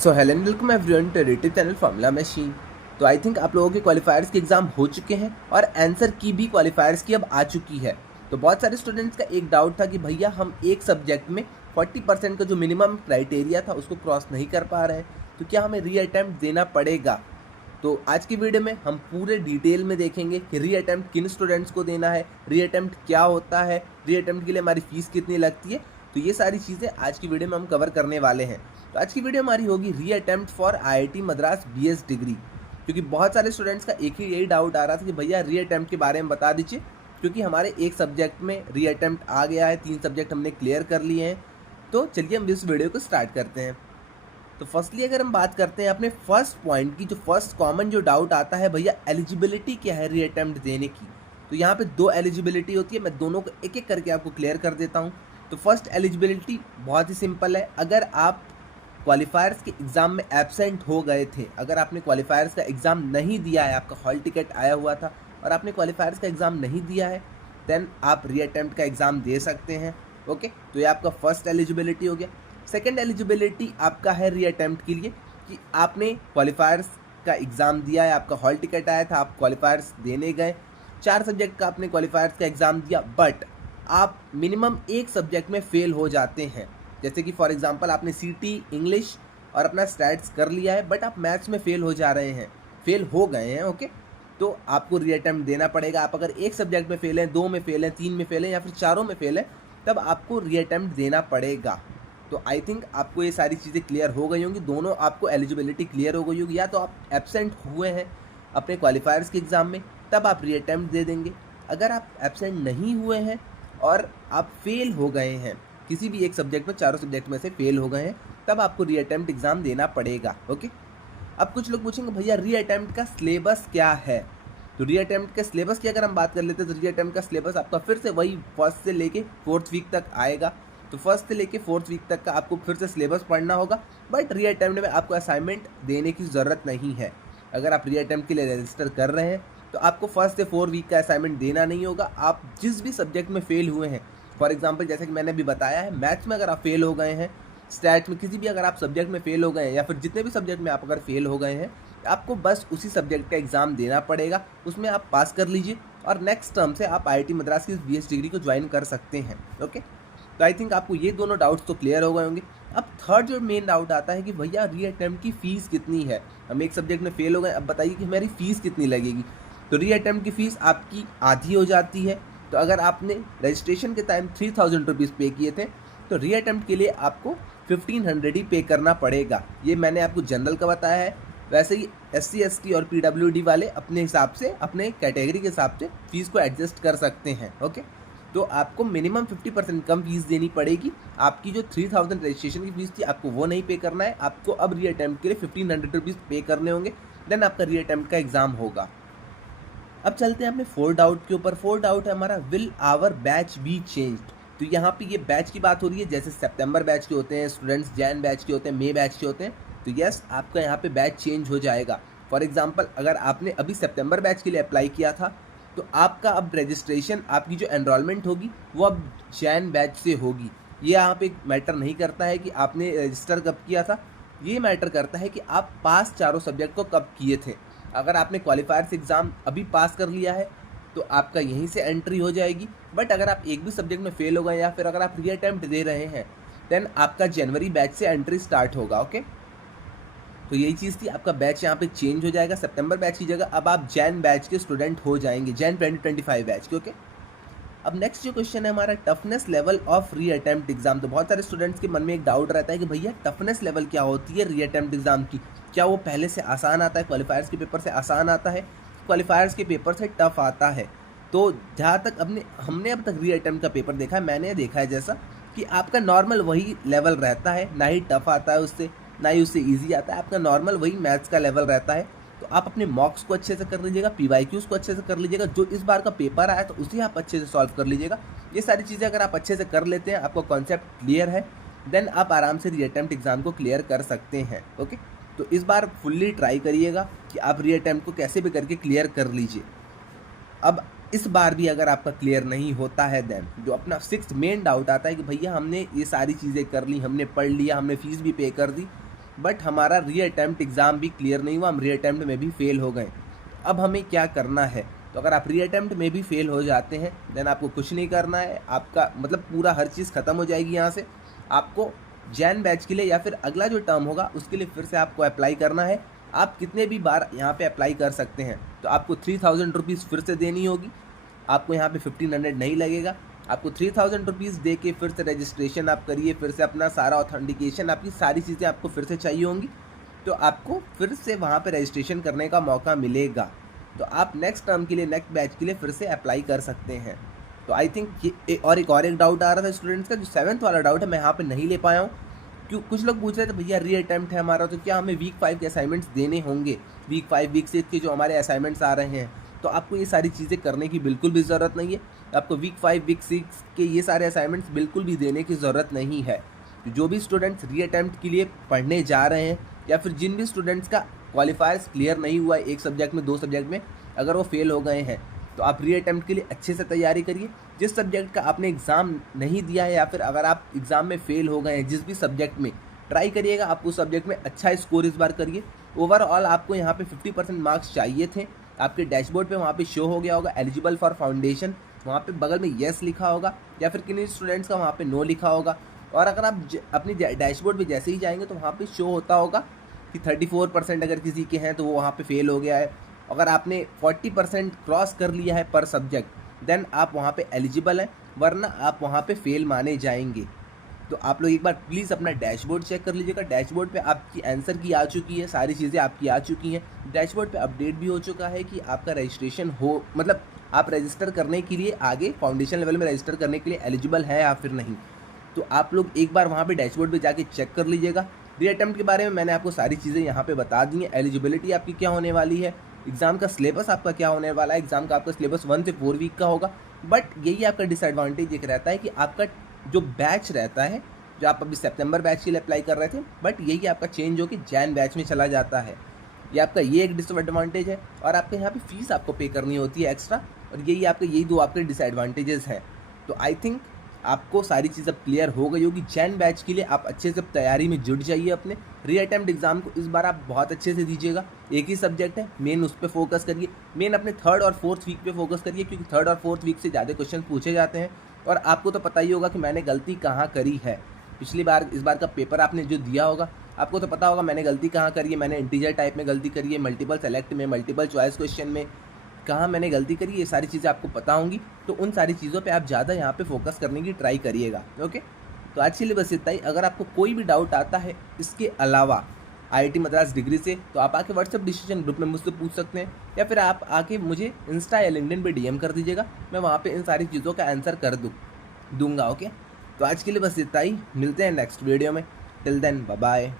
So hello and welcome everyone to YouTube channel formula machine. तो I think आप लोगों के क्वालिफायर्स के एग्जाम हो चुके हैं और आंसर की भी क्वालिफायर्स की अब आ चुकी है। तो बहुत सारे स्टूडेंट्स का एक डाउट था कि भैया हम एक सब्जेक्ट में 40% का जो मिनिमम क्राइटेरिया था उसको क्रॉस नहीं कर पा रहे हैं, तो क्या हमें री अटैम्प्ट देना पड़ेगा। तो आज की वीडियो में हम पूरे डिटेल में देखेंगे कि री अटैम्प्ट किन स्टूडेंट्स को देना है, री अटैम्प्ट क्या होता है, री अटैम्प्ट के लिए हमारी फीस कितनी लगती है। तो ये सारी चीज़ें आज की वीडियो में हम कवर करने वाले हैं। तो आज की वीडियो हमारी होगी reattempt for IIT Madras BS degree, क्योंकि बहुत सारे स्टूडेंट्स का एक ही यही डाउट आ रहा था कि भैया री अटैम्प्ट के बारे में बता दीजिए, क्योंकि हमारे एक सब्जेक्ट में री अटैम्प्ट आ गया है, 3 सब्जेक्ट हमने क्लियर कर लिए हैं। तो चलिए हम इस वीडियो को स्टार्ट करते हैं। तो फर्स्टली अगर हम बात करते हैं अपने फर्स्ट पॉइंट की, जो फर्स्ट कॉमन जो डाउट आता है भैया एलिजिबिलिटी क्या है री अटैम्प्ट देने की। तो यहाँ पे 2 एलिजिबिलिटी होती है, मैं दोनों को एक एक करके आपको क्लियर कर देता हूँ। तो फर्स्ट एलिजिबिलिटी बहुत ही सिंपल है, अगर आप क्वालिफायर्स के एग्ज़ाम में एब्सेंट हो गए थे, अगर आपने क्वालिफायर्स का एग्ज़ाम नहीं दिया है, आपका हॉल टिकट आया हुआ था और आपने क्वालिफायर्स का एग्ज़ाम नहीं दिया है, देन आप री अटैम्प्ट का एग्ज़ाम दे सकते हैं। ओके, तो ये आपका फर्स्ट एलिजिबिलिटी हो गया। सेकेंड एलिजिबिलिटी आपका है री अटैम्प्ट के लिए कि आपने क्वालिफायर्स का एग्ज़ाम दिया है, आपका हॉल टिकट आया था, आप क्वालिफायर्स देने गए, 4 सब्जेक्ट का आपने क्वालिफायर्स का एग्ज़ाम दिया, बट आप मिनिमम एक सब्जेक्ट में फेल हो जाते हैं। जैसे कि फॉर एग्जांपल आपने सीटी इंग्लिश और अपना स्टैट्स कर लिया है, बट आप मैथ्स में फेल हो जा रहे हैं, फेल हो गए हैं। ओके, तो आपको री अटैम्प्ट देना पड़ेगा। आप अगर एक सब्जेक्ट में फेल हैं, 2 में फेल हैं, 3 में फेल हैं या फिर चारों में फेल हैं, तब आपको री अटैम्प्ट देना पड़ेगा। तो आई थिंक आपको ये सारी चीज़ें क्लियर हो गई होंगी, दोनों आपको एलिजिबिलिटी क्लियर हो गई होगी। या तो आप एब्सेंट हुए हैं अपने क्वालिफायर्स के एग्ज़ाम में, तब आप री अटैम्प्ट दे देंगे। अगर आप एब्सेंट नहीं हुए हैं और आप फेल हो गए हैं किसी भी एक सब्जेक्ट में, चारों सब्जेक्ट में से फेल हो गए हैं, तब आपको री अटैम्प्ट एग्ज़ाम देना पड़ेगा। ओके, अब कुछ लोग पूछेंगे भैया री अटैम्प्ट का सिलेबस क्या है। तो री अटैम्प्ट के सिलेबस की अगर हम बात कर लेते हैं, तो री अटैम्प्ट का सिलेबस आपका फिर से वही फर्स्ट से लेके 4th वीक तक आएगा। तो फर्स्ट से लेके 4th वीक तक का आपको फिर से सिलेबस पढ़ना होगा, बट री अटैम्प्ट में आपको असाइनमेंट देने की ज़रूरत नहीं है। अगर आप री अटैम्प्ट के लिए रजिस्टर कर रहे हैं तो आपको फर्स्ट से 4 वीक का असाइनमेंट देना नहीं होगा। आप जिस भी सब्जेक्ट में फेल हुए हैं, फॉर एग्जांपल जैसे कि मैंने अभी बताया है, मैथ्स में अगर आप फेल हो गए हैं, स्टैट में किसी भी अगर आप सब्जेक्ट में फेल हो गए हैं, या फिर जितने भी सब्जेक्ट में आप अगर फेल हो गए हैं, आपको बस उसी सब्जेक्ट का एग्ज़ाम देना पड़ेगा, उसमें आप पास कर लीजिए और नेक्स्ट टर्म से आप आईआईटी मद्रास की बीएस डिग्री को ज्वाइन कर सकते हैं। ओके, तो आई थिंक आपको ये दोनों डाउट्स तो क्लियर हो गए होंगे। अब थर्ड जो मेन डाउट आता है कि भैया री अटैम्प्ट की फ़ीस कितनी है। हम एक सब्जेक्ट में फेल हो गए, अब बताइए कि हमारी फ़ीस कितनी लगेगी। तो री अटैम्प्ट की फ़ीस आपकी आधी हो जाती है। तो अगर आपने रजिस्ट्रेशन के टाइम 3000 रुपीज़ पे किए थे, तो री अटैम्प्ट के लिए आपको 1500 ही पे करना पड़ेगा। ये मैंने आपको जनरल का बताया है, वैसे ही SC ST और PWD वाले अपने हिसाब से, अपने कैटेगरी के हिसाब से फ़ीस को एडजस्ट कर सकते हैं। ओके, तो आपको मिनिमम 50% कम फीस देनी पड़ेगी। आपकी जो 3000 रजिस्ट्रेशन की फ़ीस थी, आपको वो नहीं पे करना है, आपको अब री अटैम्प्ट के लिए 1500 रुपीज़ पे करने होंगे, देन आपका री अटैम्प्ट का एग्ज़ाम होगा। अब चलते हैं अपने 4 डाउट के ऊपर। 4 डाउट है हमारा, will our batch be changed. तो यहाँ पे ये बैच की बात हो रही है, जैसे सितंबर बैच के होते हैं स्टूडेंट्स, जैन बैच के होते हैं, मई बैच के होते हैं। तो यस, आपका यहाँ पे बैच चेंज हो जाएगा। फॉर एग्जांपल अगर आपने अभी सितंबर बैच के लिए अप्लाई किया था, तो आपका अब रजिस्ट्रेशन, आपकी जो एनरोलमेंट होगी वो अब जैन बैच से होगी। ये यहाँ पे मैटर नहीं करता है कि आपने रजिस्टर कब किया था, ये मैटर करता है कि आप पास चारों सब्जेक्ट को कब किए थे। अगर आपने क्वालिफायर्स एग्ज़ाम अभी पास कर लिया है तो आपका यहीं से एंट्री हो जाएगी, बट अगर आप एक भी सब्जेक्ट में फेल हो गए या फिर अगर आप री अटैम्प्ट दे रहे हैं, देन आपका जनवरी बैच से एंट्री स्टार्ट होगा। ओके, तो यही चीज़ थी, आपका बैच यहाँ पे चेंज हो जाएगा। सितंबर बैच की जगह अब आप जैन बैच के स्टूडेंट हो जाएंगे, जैन 2025 बैच के। ओके, अब नेक्स्ट जो क्वेश्चन है हमारा, टफनेस लेवल ऑफ री अटैम्प्ट एग्जाम। तो बहुत सारे स्टूडेंट्स के मन में एक डाउट रहता है कि भैया टफनेस लेवल क्या होती है री अटैम्प्ट एग्जाम की, क्या वो पहले से आसान आता है, क्वालिफायर्स के पेपर से आसान आता है, क्वालिफायर्स के पेपर से टफ आता है। तो जहाँ तक हमने अब तक री अटैम्प्ट का पेपर देखा है, मैंने देखा है जैसा कि आपका नॉर्मल वही लेवल रहता है, ना ही टफ आता है उससे, ना ही उससे ईजी आता है, आपका नॉर्मल वही मैथ्स का लेवल रहता है। तो आप अपने मॉक्स को अच्छे से कर लीजिएगा, PYQs को अच्छे से कर लीजिएगा, जो इस बार का पेपर आया तो उसे आप अच्छे से सॉल्व कर लीजिएगा। ये सारी चीज़ें अगर आप अच्छे से कर लेते हैं, आपका कॉन्सेप्ट क्लियर है, देन आप आराम से री अटैम्प्ट एग्जाम को क्लियर कर सकते हैं। ओके, तो इस बार फुल्ली ट्राई करिएगा कि आप री अटैम्प्ट को कैसे भी करके क्लियर कर लीजिए। अब इस बार भी अगर आपका क्लियर नहीं होता है, देन जो अपना 6th मेन डाउट आता है कि भैया हमने ये सारी चीज़ें कर ली, हमने पढ़ लिया, हमने फ़ीस भी पे कर दी, बट हमारा री अटैम्प्ट एग्ज़ाम भी क्लियर नहीं हुआ, हम री अटैम्प्ट में भी फेल हो गए। अब हमें क्या करना है? तो अगर आप री अटैम्प्ट में भी फेल हो जाते हैं देन आपको कुछ नहीं करना है, आपका मतलब पूरा हर चीज़ ख़त्म हो जाएगी यहाँ से। आपको जैन बैच के लिए या फिर अगला जो टर्म होगा उसके लिए फिर से आपको अप्लाई करना है। आप कितने भी बार यहाँ पे अप्लाई कर सकते हैं, तो आपको 3000 रुपीज़ फिर से देनी होगी। आपको यहाँ पे 1500 नहीं लगेगा, आपको 3000 रुपीज़ दे के फिर से रजिस्ट्रेशन आप करिए, फिर से अपना सारा ऑथेंटिकेशन, आपकी सारी चीज़ें आपको फिर से चाहिए होंगी, तो आपको फिर से वहाँ पे रजिस्ट्रेशन करने का मौका मिलेगा। तो आप नेक्स्ट टर्म के लिए, नेक्स्ट बैच के लिए फिर से अप्लाई कर सकते हैं। तो आई थिंक ये एक डाउट आ रहा था स्टूडेंट्स का, जो 7th वाला डाउट है मैं यहाँ पे नहीं ले पाया हूँ। क्यों कुछ लोग पूछ रहे थे भैया री अटैम्प्ट है हमारा, तो क्या हमें वीक 5 के असाइनमेंट्स देने होंगे? वीक 5 वीक 6 के जो हमारे असाइनमेंट्स आ रहे हैं, तो आपको ये सारी चीज़ें करने की बिल्कुल भी ज़रूरत नहीं है। आपको वीक 5 वीक 6 के ये सारे असाइनमेंट्स बिल्कुल भी देने की ज़रूरत नहीं है। जो भी स्टूडेंट्स री अटैम्प्ट के लिए पढ़ने जा रहे हैं, या फिर जिन भी स्टूडेंट्स का क्वालिफायर्स क्लियर नहीं हुआ है एक सब्जेक्ट में, 2 सब्जेक्ट में, अगर वो फेल हो गए हैं, तो आप री अटैम्प्ट के लिए अच्छे से तैयारी करिए। जिस सब्जेक्ट का आपने एग्ज़ाम नहीं दिया है, या फिर अगर आप एग्ज़ाम में फेल हो गए हैं जिस भी सब्जेक्ट में, ट्राई करिएगा आप उस सब्जेक्ट में अच्छा स्कोर इस बार करिए। ओवरऑल आपको यहाँ पे 50% मार्क्स चाहिए थे। आपके डैशबोर्ड पे वहाँ पे शो हो गया होगा एलिजिबल फॉर फाउंडेशन, वहाँ पे बगल में येस लिखा होगा, या फिर किन्हीं स्टूडेंट्स का वहाँ पे नो लिखा होगा। और अगर आप अपनी डैशबोर्ड पे जैसे ही जाएंगे तो वहाँ पे शो होता होगा कि 34% अगर किसी के हैं तो वो वहाँ पे फेल हो गया है। अगर आपने 40% क्रॉस कर लिया है पर सब्जेक्ट, देन आप वहाँ पे एलिजिबल हैं, वरना आप वहाँ पे फेल माने जाएंगे। तो आप लोग एक बार प्लीज़ अपना डैशबोर्ड चेक कर लीजिएगा। डैशबोर्ड पे आपकी आंसर की आ चुकी है, सारी चीज़ें आपकी आ चुकी हैं। डैशबोर्ड पे अपडेट भी हो चुका है कि आपका रजिस्ट्रेशन हो, मतलब आप रजिस्टर करने के लिए आगे फाउंडेशन लेवल में रजिस्टर करने के लिए एलिजिबल है या फिर नहीं। तो आप लोग एक बार वहाँ पे डैशबोर्ड पे जाके चेक कर लीजिएगा। री अटेम्प्ट के बारे में मैंने आपको सारी चीज़ें यहाँ पे बता दी हैं। एलिजिबिलिटी आपकी क्या होने वाली है, एग्ज़ाम का सिलेबस आपका क्या होने वाला है। एग्ज़ाम का आपका सिलेबस 1 से 4 वीक का होगा, बट यही आपका डिसएडवांटेज एक रहता है कि आपका जो बैच रहता है, जो आप अभी सितंबर बैच के लिए अप्लाई कर रहे थे, बट यही आपका चेंज होकर जैन बैच में चला जाता है। ये आपका ये एक डिसएडवांटेज है, और आपके यहाँ पे फीस आपको पे करनी होती है एक्स्ट्रा, और यही दो आपके डिसएडवांटेजेस हैं। तो आई थिंक आपको सारी चीज़ अब क्लियर हो गई होगी। जैन बैच के लिए आप अच्छे से तैयारी में जुट जाइए। अपने री अटेम्प्ट एग्जाम को इस बार आप बहुत अच्छे से दीजिएगा। एक ही सब्जेक्ट है, मेन उस पर फोकस करिए। मेन अपने 3rd और 4th वीक पे फोकस करिए, क्योंकि 3rd और 4th वीक से ज़्यादा क्वेश्चन पूछे जाते हैं। और आपको तो पता ही होगा कि मैंने गलती कहाँ करी है। पिछली बार इस बार का पेपर आपने जो दिया होगा, आपको तो पता होगा मैंने गलती कहाँ करी है। मैंने इंटीजर टाइप में गलती करी है, मल्टीपल सेलेक्ट में, मल्टीपल चॉइस क्वेश्चन में कहाँ मैंने गलती करी, ये सारी चीज़ें आपको पता होंगी। तो उन सारी चीज़ों पे आप ज़्यादा यहाँ पे फोकस करने की ट्राई करिएगा। ओके, तो आज के लिए बस इतना ही। अगर आपको कोई भी डाउट आता है इसके अलावा IIT मद्रास डिग्री से, तो आप आके व्हाट्सएप डिस्कशन ग्रुप में मुझसे पूछ सकते हैं, या फिर आप आके मुझे इंस्टा या लिंक्डइन पे DM कर दीजिएगा। मैं वहाँ पे इन सारी चीज़ों का आंसर कर दूँगा। ओके, तो आज के लिए बस इतना ही। मिलते हैं नेक्स्ट वीडियो में। Till then bye bye.